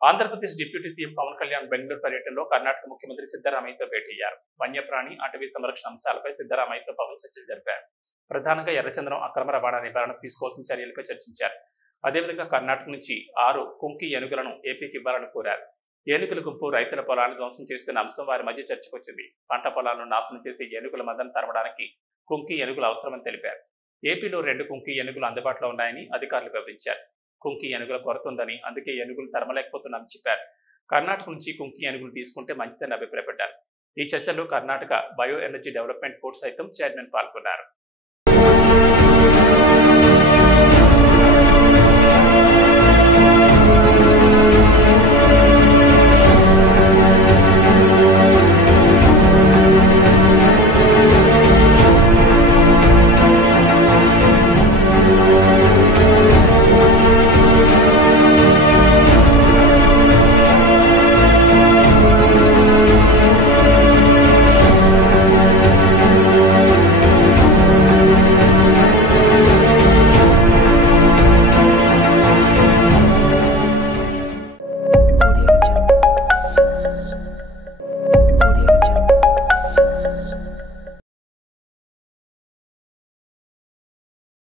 Andhra Pradesh deputy CM Pawan Kalyan Bengaluru పర్యటనలో కర్ణాటక ముఖ్యమంత్రి సిద్ధరామయ్యతో భేటీ అయ్యారు. వన్యప్రాణి, అటవీ సంరక్షణ అంశాలపై సిద్ధరామయ్యతో పవన్ చర్చలు జరిపారు. ప్రధానంగా ఎర్రచందనం అక్రమ రవాణా నివారణ తీసుకోవాల్సిన చర్యలపై చర్చించారు. అదేవిధంగా కర్ణాటక నుంచి 6 కుంకి ఏనుగులను ఏపీకి ఇవ్వాలని కోరారు. ఏనుగుల గుంపు రైతుల పొలాలను ధ్వంసం చేస్తున్న అంశం వారి మధ్య చర్చకొచ్చింది. పంట పొలాలను నాశనం చేసే ఏనుగుల మందను తరమడానికి కుంకి ఏనుగులు అవసరమని తెలిపారు. ఏపీలో 2 కుంకి ఏనుగులు అందుబాటులో ఉన్నాయని అధికారులు వివరించారు. కుంకి ఏనుగుల కొరత ఉందని, అందుకే ఏనుగులు తరమలేకపోతున్నామని చెప్పారు. కర్ణాటక నుంచి కుంకి ఏనుగులు తీసుకుంటే మంచిదని అభిప్రాయపడ్డారు. ఈ చర్చల్లో Karnataka bio energy development board సైతం చైర్మన్ పాల్గొన్నారు.